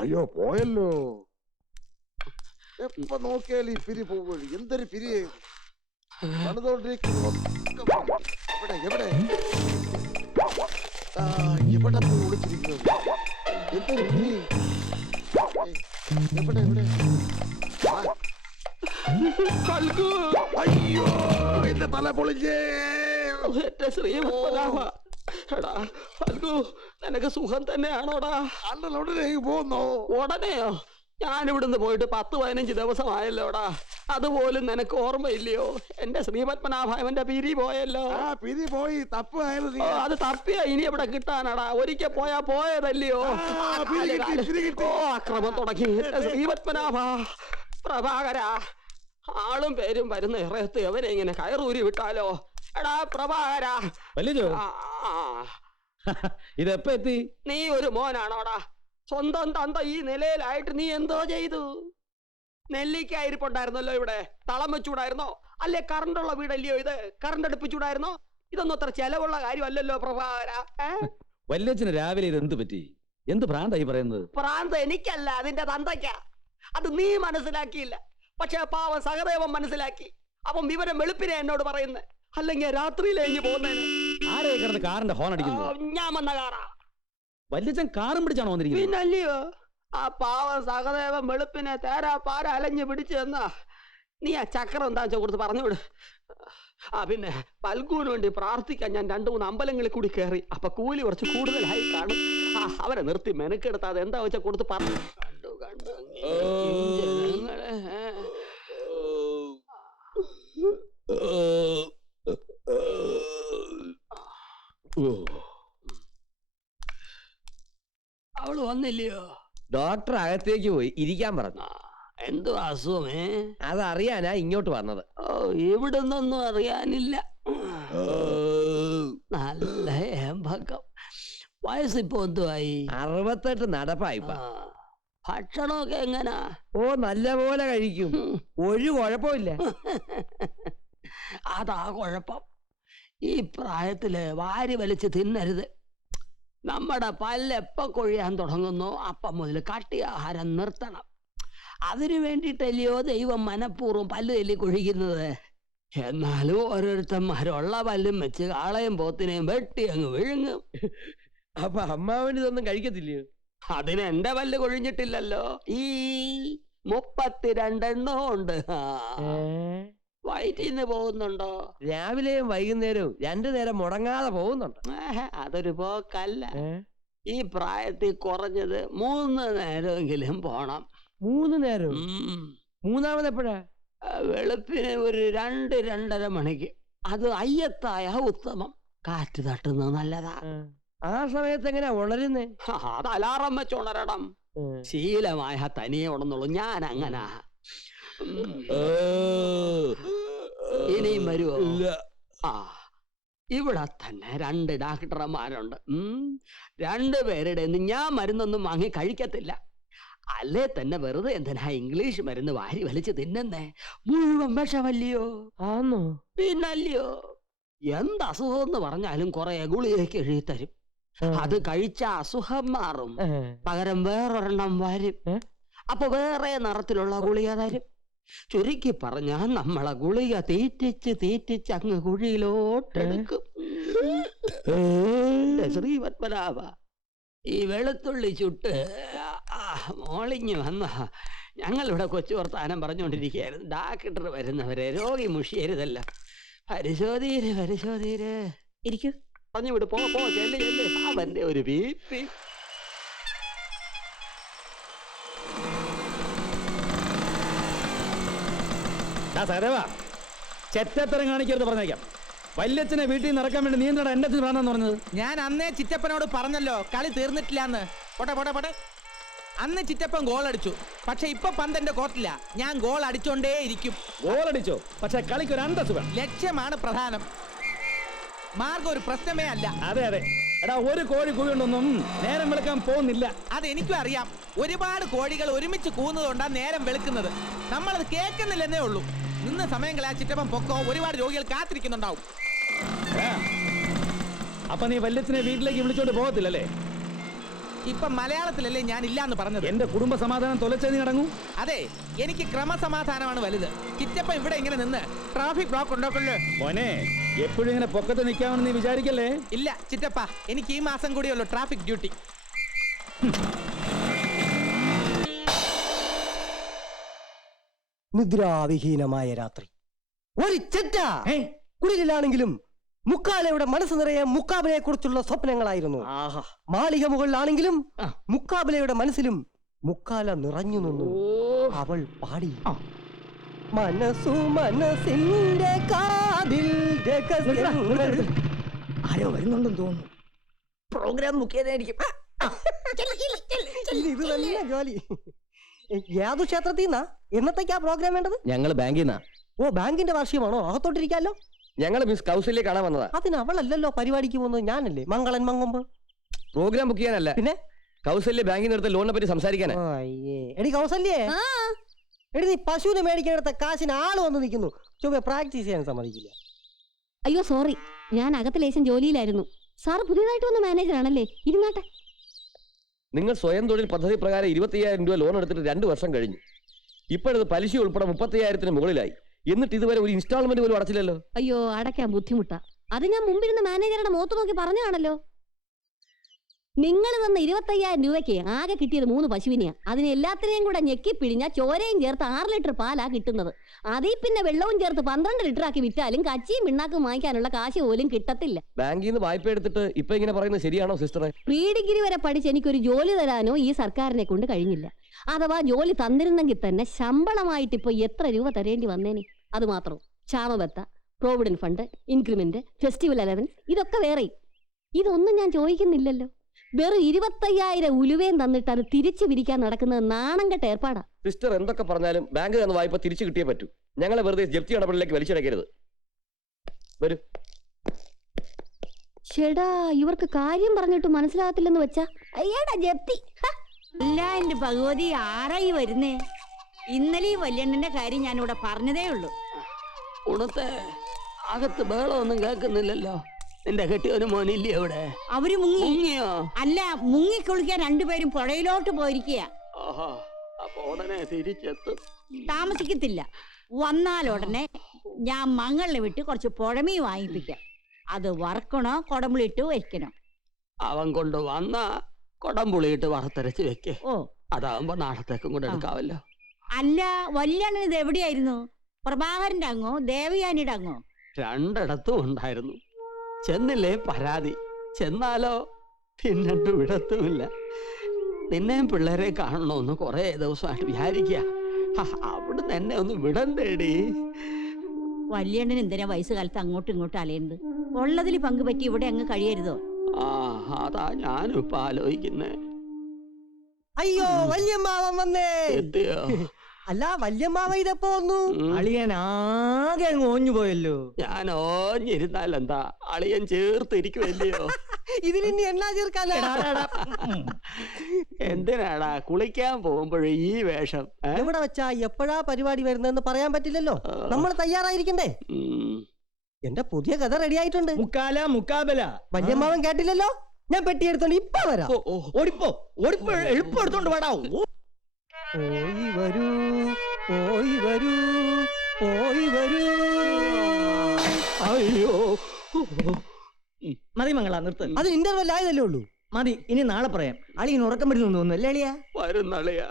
അയ്യോ പോയല്ലോ. എപ്പ നോക്കിയാലും ഈ പിരി പോവുക. എന്തൊരു പിരി പണിതോണ്ടിരിക്കുന്നു. എവിടെ എവിടെ ഇവിടെ വിളിച്ചിരിക്കുന്നത്? എന്തൊരു പിരി? എവിടെ എവിടെ? അയ്യോ എന്റെ തല പൊളിഞ്ഞേ. എടാ ഫൽഗു, നിനക്ക് സുഖം തന്നെയാണോടാ? അണ്ണൻ ഉടനെ പോന്നോ? ഉടനെയോ? ഞാനിവിടുന്ന് പോയിട്ട് 10-15 ദിവസമായല്ലോടാ. അതുപോലും നിനക്ക് ഓർമ്മയില്ലയോ? എന്റെ ശ്രീപത്മനാഭന്റെ പിരി പോയല്ലോ. പിരി പോയി. തപ്പായിരുന്നു. അത് തപ്പിയാ ഇനി എവിടെ കിട്ടാനാടാ? ഒരിക്കൽ പോയാ പോയതല്ലയോ? അക്രമം തുടങ്ങി. ശ്രീപത്മനാഭ പ്രഭാകര, ആളും പേരും വരുന്ന ഇറയത്ത് എവരെ ഇങ്ങനെ കയറൂരി വിട്ടാലോ? എടാ പ്രഭാകര, ഇതെപ്പ എത്തി? നീ ഒരു മോനാണോടാ? സ്വന്തം തന്ത ഈ നിലയിലായിട്ട് നീ എന്തോ ചെയ്തു? നെല്ലിക്കായിരിപ്പുണ്ടായിരുന്നല്ലോ ഇവിടെ. തളം വെച്ചൂടായിരുന്നോ? അല്ലെ കറണ്ടുള്ള വീടല്ലയോ ഇത്? കറണ്ട് അടുപ്പിച്ചൂടായിരുന്നോ? ഇതൊന്നും അത്ര ചെലവുള്ള കാര്യമല്ലല്ലോ പ്രഭാകര. വല്യച്ഛന് രാവിലെ ഇത് എന്ത് പറ്റി? എന്ത് ഭ്രാന്തായി പറയുന്നത്? ഭ്രാന്ത് എനിക്കല്ല, അതിന്റെ തന്തയ്ക്ക. അത് നീ മനസ്സിലാക്കിയില്ല. പക്ഷെ പാവം സഹദേവൻ മനസ്സിലാക്കി. അപ്പം വിവരം വെളുപ്പിനെ എന്നോട് പറയുന്നത്. അല്ലെങ്കിൽ രാത്രിയിലേക്ക് പോകുന്നതിന്. ആരെ കിടന്ന് കാറിന്റെ ഹോൺ അടിക്കുന്നത്? ഞാൻ വന്ന കാറാ. വല്യച്ഛൻ കാറും പിടിച്ചാണോ വന്നിരിക്കുന്നത്? പിന്നല്ലയോ, ആ പാവം സഹദേവൻ വെളുപ്പിനെ തേരാ പാര അലഞ്ഞു പിടിച്ചു തന്നാ. നീ ആ ചക്രം എന്താ വെച്ചാൽ കൊടുത്ത് പറഞ്ഞുവിട്. പിന്നെ ഫൽഗുവിന് വേണ്ടി പ്രാർത്ഥിക്കാൻ ഞാൻ 2-3 അമ്പലങ്ങളിൽ കൂടി കയറി. അപ്പൊ കൂലി കുറച്ച് കൂടുതലായി കാണും. അവരെ നിർത്തി മെനക്കെടുത്താ അത് എന്താ വെച്ചാൽ കൊടുത്ത് പറഞ്ഞു. കണ്ടു കണ്ടു ജനങ്ങളെ. അവള് വന്നില്ലയോ? ഡോക്ടർ അകത്തേക്ക് പോയി ഇരിക്കാൻ പറഞ്ഞു. എന്തോ അസുഖമേ? അതറിയാനാ ഇങ്ങോട്ട് വന്നത്. ഇവിടുന്നൊന്നും അറിയാനില്ല. നല്ല ഏമ്പക്കം. വയസ്സിപ്പോ എന്തുവായി? 68 നടപ്പായി. ഭക്ഷണമൊക്കെ എങ്ങനാ? നല്ല പോലെ കഴിക്കും. ഒരു കുഴപ്പമില്ല. അതാ കുഴപ്പം. ഈ പ്രായത്തില് വാരി വലിച്ച് തിന്നരുത്. നമ്മുടെ പല്ല് എപ്പ കൊഴിയാൻ തുടങ്ങുന്നു അപ്പം മുതൽ കട്ടി ആഹാരം നിർത്തണം. അതിനു വേണ്ടിയിട്ടല്ലയോ ദൈവം മനഃപൂർവ്വം പല്ല് തല്ലി കൊഴിക്കുന്നത്. എന്നാലും ഓരോരുത്തന്മാരുള്ള പല്ലും വെച്ച് കാളയും പോത്തിനെയും വെട്ടി അങ്ങ് വിഴുങ്ങും. അപ്പൊ അമ്മാവന് ഇതൊന്നും കഴിക്കത്തില്ലയോ? അതിന് എന്റെ പല്ല് കൊഴിഞ്ഞിട്ടില്ലല്ലോ. ഈ 32 എണ്ണവും ഉണ്ട്. വയറ്റിന്ന് പോകുന്നുണ്ടോ? രാവിലെയും വൈകുന്നേരവും 2 നേരം മുടങ്ങാതെ പോകുന്നുണ്ട്. അതൊരു പോക്കല്ല. ഈ പ്രായത്തിൽ കുറഞ്ഞത് 3 നേരമെങ്കിലും പോണം. 3 നേരം? മൂന്നാമത് എപ്പോഴാ? വെളുപ്പിന് ഒരു 2-2:30 മണിക്ക്. അത് അയ്യത്തായ ഉത്തമം. കാറ്റ് തട്ടുന്നത് നല്ലതാ. ആ സമയത്ത് എങ്ങനെയാ ഉണരുന്നേ? അത് അലാറം വെച്ച് ഉണരണം. ശീലമായ തനിയെ ഉണർന്നുള്ളൂ. ഞാൻ അങ്ങനാ. ഇനിയും വരുവോ? ഇവിടെ തന്നെ 2 ഡാക്ടർമാരുണ്ട്. 2 പേരുടെ ഞാൻ മരുന്നൊന്നും വാങ്ങി കഴിക്കത്തില്ല. അല്ലേ തന്നെ വെറുതെ എന്തിനാ ഇംഗ്ലീഷ് മരുന്ന് വാരി വലിച്ച് തിന്നുന്നേ? മുഴുവൻ വിഷമല്ലയോ? ആന്നോ? പിന്നല്ലയോ. എന്ത് അസുഖം എന്ന് പറഞ്ഞാലും കുറെ ഗുളികയ്ക്ക് എഴുതി തരും. അത് കഴിച്ച അസുഖം മാറും. പകരം വേറൊരെണ്ണം വരും. അപ്പൊ വേറെ നിറത്തിലുള്ള ഗുളിക തരും. ചുരുക്കി പറഞ്ഞാ നമ്മളെ ഗുളിക തീറ്റിച്ച് അങ്ങ് കുഴിയിലോട്ടെടുക്കും. ശ്രീപത്മനാഭ, ഈ വെളുത്തുള്ളി ചുട്ട് മോളിഞ്ഞു വന്ന ഞങ്ങളിവിടെ കൊച്ചു വർത്താനം പറഞ്ഞുകൊണ്ടിരിക്കുകയായിരുന്നു. ഡാക്ടർ വരുന്നവരെ രോഗി മുഷിയരുതല്ല. പരിശോധീര് ഇരിക്കൂ. പറഞ്ഞു വിട്. പോ ചെല്ല്. അവന്റെ ഒരു ബീപ്പി. ചെറ്റത്തരം കാണിക്കരുത് പറഞ്ഞേക്കാം. വല്യച്ഛനെ വീട്ടിൽ നിന്ന് ഇറക്കാൻ വേണ്ടി നീ എന്താണ് എന്നെ വേണമെന്ന് പറഞ്ഞത്? ഞാൻ അന്നേ ചിറ്റപ്പനോട് പറഞ്ഞല്ലോ കളി തീർന്നിട്ടില്ലാന്ന്. പോട്ടെ. അന്ന് ചിറ്റപ്പൻ ഗോൾ അടിച്ചു. പക്ഷെ ഇപ്പൊ പന്തെന്റെ കോർട്ടില്ല. ഞാൻ ഗോൾ അടിച്ചോണ്ടേ ഇരിക്കും. ഗോൾ അടിച്ചോ? പക്ഷെ കളിക്ക് ഒരു അന്തസ്സുഖം. ലക്ഷ്യമാണ് പ്രധാനം, മാർഗം ഒരു പ്രശ്നമേ അല്ല. അതെ എടാ, ഒരു കോഴി കൂകൊണ്ടൊന്നും നേരം വെളുക്കാൻ പോകുന്നില്ല. അതെനിക്കും അറിയാം. ഒരുപാട് കോഴികൾ ഒരുമിച്ച് കൂന്നതുകൊണ്ടാ നേരം വെളുക്കുന്നത്. നമ്മളത് കേൾക്കുന്നില്ലെന്നേ ഉള്ളൂ. നിന്ന് സമയങ്ങളാ ചിറ്റപ്പൻ പൊക്കോ. ഒരുപാട് രോഗികൾ കാത്തിരിക്കുന്നുണ്ടാവും. അപ്പൊ നീ വല്യച്ഛനെ വീട്ടിലേക്ക് വിളിച്ചോണ്ട് പോകത്തില്ലല്ലേ? ഇപ്പൊ മലയാളത്തിലല്ലേ ഞാൻ ഇല്ലാന്ന് പറഞ്ഞത്. എന്റെ കുടുംബ സമാധാനം തൊലച്ചേ നീ അടങ്ങൂ. അതെ, എനിക്ക് ക്രമസമാധാനമാണ് വലുത്. ചിറ്റപ്പ ഇവിടെ ഇങ്ങനെ നിന്ന് ട്രാഫിക് ബ്ലോക്ക് ഉണ്ടാക്കുള്ളൂ. മോനെ, എപ്പോഴും ഇങ്ങനെ പൊക്കത്ത് നിൽക്കാമെന്ന് നീ വിചാരിക്കല്ലേ. ഇല്ല ചിറ്റപ്പ, എനിക്ക് ഈ മാസം കൂടിയുള്ളൂ ട്രാഫിക് ഡ്യൂട്ടി. നിദ്രാവിഹീനമായ രാത്രി. ഒരു ചെറ്റ കുടിലാണെങ്കിലും മുക്കാലയുടെ മനസ്സ് നിറയെ മുക്കാബിലയെ കുറിച്ചുള്ള സ്വപ്നങ്ങളായിരുന്നു. മാളിക മുകളിലാണെങ്കിലും മുക്കാബിലയുടെ മനസ്സിലും മുക്കാല നിറഞ്ഞു നിന്നു. അവൾ പാടി, മനസ്സു മനസ്സിന്റെ കാതിൽ ആരോ വരുന്നുണ്ടെന്ന് തോന്നുന്നു. പ്രോഗ്രാം മുഖ്യതായിരിക്കും. ഇത് തന്നെ ജോലി. യാതൊരു ക്ഷേത്രത്തിൽ നിന്നാ എന്നത്തേക്കാ പ്രോഗ്രാം വേണ്ടത്? ഞങ്ങൾ ബാങ്കിൽ നിന്നാ. ഓ, ബാങ്കിന്റെ വാർഷികമാണോ? അകത്തോട്ടിരിക്കാലോ. ഞങ്ങൾ മിസ് കൗസല്യെ കാണാൻ വന്നതാ. അതിന് അവളല്ലല്ലോ പരിപാടിക്ക് പോകുന്നത്, ഞാനല്ലേ. മംഗളൻ മങ്ങുമ്പ് പ്രോഗ്രാം ബുക്ക് ചെയ്യാനല്ല, പിന്നെ കൗസല്യ ബാങ്കിൽ നിന്ന് എടുത്ത ലോണിനെ പറ്റി സംസാരിക്കാനാ. എടി കൗസല്യേ, എടി നീ പശുവിനെ മേടിക്കാനെടുത്ത കാശിന് ആള് വന്ന് നിൽക്കുന്നു. ചുമ്മാ പ്രാക്ടീസ് ചെയ്യാൻ സമ്മതിക്കില്ല. അയ്യോ സോറി, ഞാൻ അകത്ത് ലേശം ജോലിയിലായിരുന്നു. സാർ പുതിയതായിട്ട് വന്ന മാനേജർ ആണല്ലേ? ഇരുന്നാട്ടെ. നിങ്ങൾ സ്വയം തൊഴിൽ പദ്ധതി പ്രകാരം 25,000 രൂപ ലോൺ എടുത്തിട്ട് 2 വർഷം കഴിഞ്ഞു. ഇപ്പോഴത് പലിശ ഉൾപ്പെടെ 35,000-ന് മുകളിലായി. എന്നിട്ട് ഇതുവരെ ഒരു ഇൻസ്റ്റാൾമെന്റ് പോലും അടച്ചില്ലല്ലോ. അയ്യോ, അടയ്ക്കാൻ ബുദ്ധിമുട്ടാ. അത് ഞാൻ മുമ്പിരുന്ന മാനേജറുടെ മുഖത്ത് നോക്കി പറഞ്ഞാണല്ലോ. നിങ്ങൾ തന്ന 25,000 രൂപയ്ക്ക് ആകെ കിട്ടിയത് 3 പശുവിനെയാ. അതിന് എല്ലാത്തിനെയും കൂടെ ഞെക്കി പിഴിഞ്ഞ ചോരയും ചേർത്ത് 6 ലിറ്റർ പാലാ കിട്ടുന്നത്. അതിൽ പിന്നെ വെള്ളവും ചേർത്ത് 12 ലിറ്റർ ആക്കി വിറ്റാലും കച്ചിയും പിണ്ണാക്കും വാങ്ങിക്കാനുള്ള കാശ് പോലും കിട്ടത്തില്ല. ബാങ്കിൽ നിന്ന് വായ്പ എടുത്തിട്ട് ഇപ്പൊ ഇങ്ങനെ പറയുന്നത് ശരിയാണോ സിസ്റ്ററെ? പ്രീ ഡിഗ്രി വരെ പഠിച്ച് എനിക്കൊരു ജോലി തരാനോ ഈ സർക്കാരിനെ കൊണ്ട് കഴിഞ്ഞില്ല. അഥവാ ജോലി തന്നിരുന്നെങ്കിൽ തന്നെ ശമ്പളമായിട്ട് ഇപ്പൊ എത്ര രൂപ തരേണ്ടി വന്നേനെ? അത് മാത്രം ക്ഷാമബത്ത, provident fund, increment, festival allowance, ഇതൊക്കെ വേറെ. ഇതൊന്നും ഞാൻ ചോദിക്കുന്നില്ലല്ലോ. വെറും 25,000 ഉലുവയും തന്നിട്ട് അത് തിരിച്ചു പിരിക്കാൻ നടക്കുന്നത് നാണം കെട്ട ഏർപ്പാടാ. സിസ്റ്റർ എന്തൊക്കെ പറഞ്ഞാലും ബാങ്ക് തന്ന വായ്പ തിരിച്ചു കിട്ടിയേ പറ്റൂ. ഞങ്ങളെ വെറുതെ ജപ്തി നടപടിയിലേക്ക് വലിച്ചടക്കരുത്. വരൂ. ചേടാ, ഇവർക്ക് കാര്യം പറഞ്ഞിട്ട് മനസ്സിലാകത്തില്ലെന്ന് വെച്ചാ അയ്യാടാ ജപ്തി. അല്ല എന്റെ ഭഗവതി, ആരായി വരുന്നേ? ഇന്നലെ ഈ വല്യണ്ണന്റെ കാര്യം ഞാനിവിടെ പറഞ്ഞതേ ഉള്ളൂ. ഉണത്തെ അകത്ത് ബഹളമൊന്നും കേൾക്കുന്നില്ലല്ലോ. നിന്റെ കെട്ടിയൊരു മോനില്ലേ അവിടെ? അവര് മുങ്ങിയോ? അല്ല, മുങ്ങിക്കുളിക്കാൻ രണ്ടുപേരും പുഴയിലോട്ട് പോയിരിക്കുക. ആഹാ, അപ്പൊ ഉടനെ തിരിച്ചെത്തും. താമസിക്കത്തില്ല. വന്നാലുടനെ ഞാൻ മങ്ങളിനെ വിട്ട് കുറച്ച് പുഴമീ വാങ്ങിപ്പിക്കാം. അത് വറക്കണോ കൊടമ്പുളിയിട്ട് വെക്കണോ? അവൻ കൊണ്ട് വന്ന കൊടംപുളിയിട്ട് വറുത്തരച്ച് വെക്കേ. ഓ, അതാവുമ്പോ നാളത്തേക്കും കൂടെ എടുക്കാവല്ലോ. അല്ല, വല്യണ്ണൻ ഇത് എവിടെയായിരുന്നു? പ്രഭാകരന്റെ അങ്ങോ ദേവയാനിയുടെ അങ്ങോ? രണ്ടിടത്തും ഉണ്ടായിരുന്നു. ചെന്നില്ലേ പരാതി, ചെന്നാലോ പിന്നിട്ട് വിടത്തുമില്ല. നിന്നെയും പിള്ളേരെ കാണണമെന്ന് കുറെ ദിവസമായിട്ട് വിചാരിക്കുക. അവിടുന്ന് എന്നെ ഒന്ന് വിടണ്ടേടി. വല്യണ്ണൻ എന്തിനാ വയസ്സുകാലത്ത് അങ്ങോട്ടും ഇങ്ങോട്ടും അലയുന്നത്? ഉള്ളതിൽ പങ്കുപറ്റി ഇവിടെ അങ്ങ് കഴിയരുതോ? ആ, അതാ ഞാനും ഇപ്പൊ ആലോചിക്കുന്നേ. അയ്യോ, വല്യമ്മാവൻ വന്നേ. എത്തിയോ? അല്ല, വല്യമ്മാവ ഇതെപ്പോ വന്നു? അളിയൻ ആകെ അങ്ങ് ഓഞ്ഞു പോയല്ലോ. ഞാൻ ഓഞ്ഞിരുന്നാലെന്താ, അളിയൻ ചേർത്തിരിക്കുമല്ലയോ. ഇതിലിനി എണ്ണ ചേർക്കാനാ? എന്തിനാടാ കുളിക്കാൻ പോകുമ്പോഴേ ഈ വേഷം? എവിടെ വെച്ചാ എപ്പോഴാ പരിപാടി വരുന്നതെന്ന് പറയാൻ പറ്റില്ലല്ലോ. നമ്മൾ തയ്യാറായിരിക്കണ്ടേ? എന്റെ പുതിയ കഥ റെഡി ആയിട്ടുണ്ട്. മുക്കാബല. വല്യമ്മാവൻ കേട്ടില്ലല്ലോ. ഞാൻ പെട്ടിയെടുത്തോണ്ട് ഇപ്പൊ വരാം. ഓടിപ്പോ എളുപ്പം എടുത്തോണ്ട് വേടാ. പോയി വരൂ, പോയി വരൂ, പോയി വരൂ. അയ്യോ, മതി മംഗള, നിർത്ത്. അത് ഇന്റർവെൽ ആയതല്ലേ ഉള്ളൂ. മതി, ഇനി നാളെ പറയാം. അളിയൻ ഉറക്കം വരുന്നു തോന്നുന്നു അല്ലേ അളിയാ? വരുന്നളിയാ.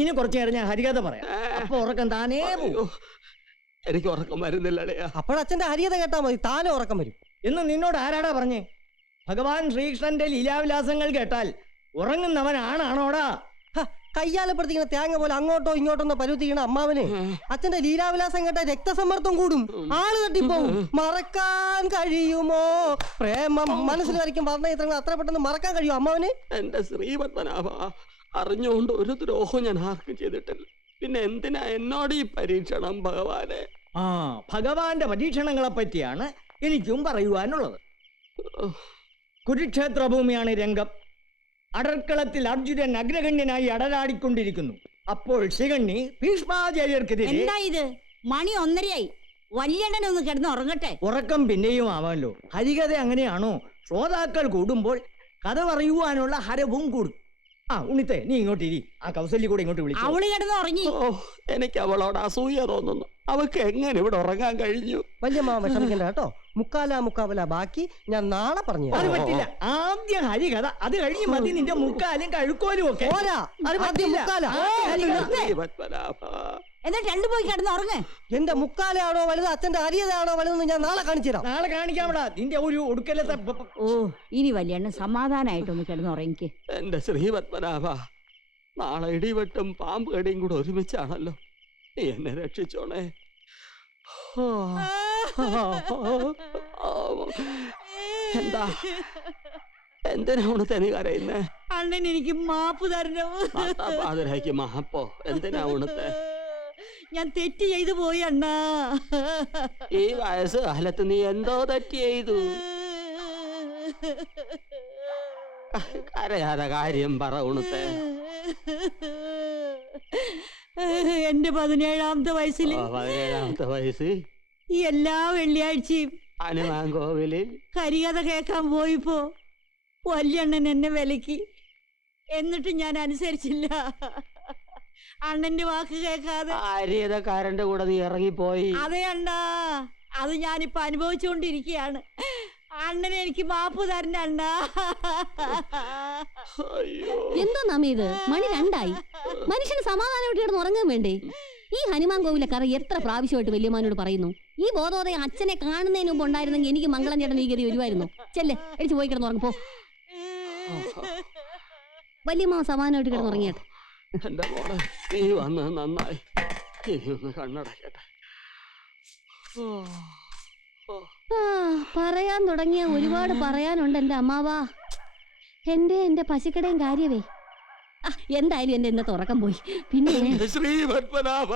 ഇനി കുറച്ചു നേരം ഞാൻ ഹരികഥ പറയാം. അപ്പൊ ഉറക്കം താനേ പോകും. എനിക്ക് ഉറക്കം വരുന്നില്ലളിയാ. അപ്പോഴച്ഛന്റെ ഹരിയത കേട്ടാ മതി, താനെ ഉറക്കം വരും. എന്ന് നിന്നോട് ആരാടാ പറഞ്ഞേ? ഭഗവാൻ ശ്രീകൃഷ്ണന്റെ ലീലാവിലാസങ്ങൾ കേട്ടാൽ ഉറങ്ങുന്നവൻ ആണാണോടാ? കയ്യാലപ്പെടുത്തിക്കുന്ന തേങ്ങ പോലെ അങ്ങോട്ടോ ഇങ്ങോട്ടോ പരുത്തിക്കണ അമ്മാവന് അച്ഛന്റെ ലീലാവിലാസം കേട്ട രക്തസമ്മർദ്ദം കൂടും, ആള് തട്ടിപ്പോവും. മറക്കാൻ കഴിയുമോ പ്രേമം? മനസ്സിൽ വരയ്ക്കും വർണ്ണചിത്രങ്ങൾ അത്ര പെട്ടെന്ന് മറക്കാൻ കഴിയുമോ അമ്മാവന്? എന്റെ ശ്രീപത്മനാഭ, അറിഞ്ഞുകൊണ്ട് ഒരു ദ്രോഹം ഞാൻ ആർക്കും ചെയ്തിട്ടില്ല. പിന്നെ എന്തിനാ എന്നോട് ഈ പരീക്ഷണം ഭഗവാനെ? ഭഗവാന്റെ പരീക്ഷണങ്ങളെ പറ്റിയാണ് എനിക്കും പറയുവാനുള്ളത്. കുരുക്ഷേത്ര ഭൂമിയാണ് രംഗം. അടർക്കളത്തിൽ അർജുനൻ അഗ്രഗണ്യനായി അടരാടിക്കൊണ്ടിരിക്കുന്നു. അപ്പോൾ ശിഖണ്ഡി ഭീഷ്മാചാര്യർക്കെതിരെ. എന്താ ഇത്? മണി 1:30 വല്യണ്ണനൊന്ന് കിടന്ന് ഉറങ്ങട്ടെ. ഉറക്കം പിന്നെയും ആവാമല്ലോ. ഹരികഥ അങ്ങനെയാണോ? ശ്രോതാക്കൾ കൂടുമ്പോൾ കഥ പറയുവാനുള്ള ഹരവും കൂടും. ആ ഉണ്ണിത്തെ നീ ഇങ്ങോട്ട് ഇരി, ആ കൗസല്യ കൂടെ ഇങ്ങോട്ട് വിളിച്ചു. അവള് കിടന്ന് ഉറങ്ങി. ഓ എനിക്ക് അവളോട് അസൂയ തോന്നുന്നു. അവക്ക് എങ്ങനെ ഇവിടെ ഉറങ്ങാൻ കഴിഞ്ഞു? വല്യമ്മ വിഷമിക്കണ്ട കേട്ടോ. മുക്കാവല ബാക്കി ഞാൻ നാളെ പറഞ്ഞു അത് പറ്റില്ല. ആദ്യം ഹരികഥ, അത് കഴിഞ്ഞ് മതി നിന്റെ മുക്കാലും കഴുക്കോലും ഒക്കെ. പോരാ, അത് പറ്റില്ല. പത്മനാഭ, എന്നിട്ട് രണ്ടു പോയി കിടന്ന് ഉറങ്ങ്. എന്റെ മുക്കാലാണോ വലുത്, അച്ഛന്റെ അരിയതാണോ വലുതെന്ന് ഞാൻ നാളെ കാണിച്ചു തരാം. നാളെ കാണിക്കാമടാ നിന്റെ ഒരു ഒടുക്കലത്തെ ഓ ഇനി വല്യണ്ണൻ സമാധാനായിട്ടൊന്ന് കിടന്ന് ഉറങ്ങിക്ക്. എന്റെ ശ്രീ പത്മനാഭ, നാളെ ഇടിവെട്ടും പാമ്പ് കടിയും കൂടെ ഒരുമിച്ചാണല്ലോ. നീ എന്നെ രക്ഷിച്ചോണേ. എന്താ എന്തിനാണ് തെനി കരയുന്നേ? അണ്ണൻ എനിക്ക് മാപ്പ് തരണം. പാതിരാക്ക് മാപ്പോ? എന്തിനാ ഉണത്തെ? ഞാൻ തെറ്റ് ചെയ്തു പോയി അണ്ണാ. ഈ വയസ്സ് കാലത്ത് നീ എന്തോ തെറ്റ് ചെയ്തു? കരയാതെ കാര്യം പറ ഉണത്തെ. എന്റെ 17ാമത്തെ വയസ്സില് 17ാമത്തെ വയസ്സ് ഈ എല്ലാ വെള്ളിയാഴ്ചയും ഹനുമാൻ കോവിലിൽ ഹരികഥ കേൾക്കാൻ പോയിപ്പോ വല്യണ്ണൻ എന്നെ വിലക്കി. എന്നിട്ട് ഞാൻ അനുസരിച്ചില്ല. അണ്ണന്റെ വാക്ക് കേൾക്കാതെ ആര്യതക്കാരന്റെ കൂടെ നീ ഇറങ്ങിപ്പോയി. അതെ അണ്ണാ, അത് ഞാനിപ്പോ അനുഭവിച്ചുകൊണ്ടിരിക്കുകയാണ്. അണ്ണനെ എനിക്ക് മാപ്പ് തരണ അണ്ണാ. എന്താ നമ്മ ഇത്? മണി 2 മനുഷ്യന് സമാധാനമായിട്ട് കിടന്ന് ഉറങ്ങാൻ വേണ്ടേ? ഈ ഹനുമാൻ കോവിലെ കഥ എത്ര പ്രാവശ്യമായിട്ട് വല്യമ്മാനോട് പറയുന്നു. ഈ ബോധോദയം അച്ഛനെ കാണുന്നതിന് മുമ്പ് ഉണ്ടായിരുന്നെങ്കിൽ എനിക്ക് മംഗളം ചേട്ടൻ ഈ ഗതി വരുമായിരുന്നു. ചെല്ലേ അടിച്ചു പോയി കിടന്ന് ഉറങ്ങിപ്പോ. വല്യമ്മാവ് സമാധാനമായിട്ട് കിടന്ന് ഉറങ്ങിയാട്ടെ. എന്റെ മോളെ, നീ വന്നത് നന്നായി. ഇനി ഒന്ന് കണ്ണടക്കട്ടെ. പറയാൻ തുടങ്ങിയ ഒരുപാട് പറയാനുണ്ട് എന്റെ അമ്മാവാ. എന്റെ പശുക്കടയും കാര്യവേ. എന്തായാലും എന്റെ ഇന്നത്തെ ഉറക്കം പോയി. പിന്നെ ശ്രീ പത്മനാഭ,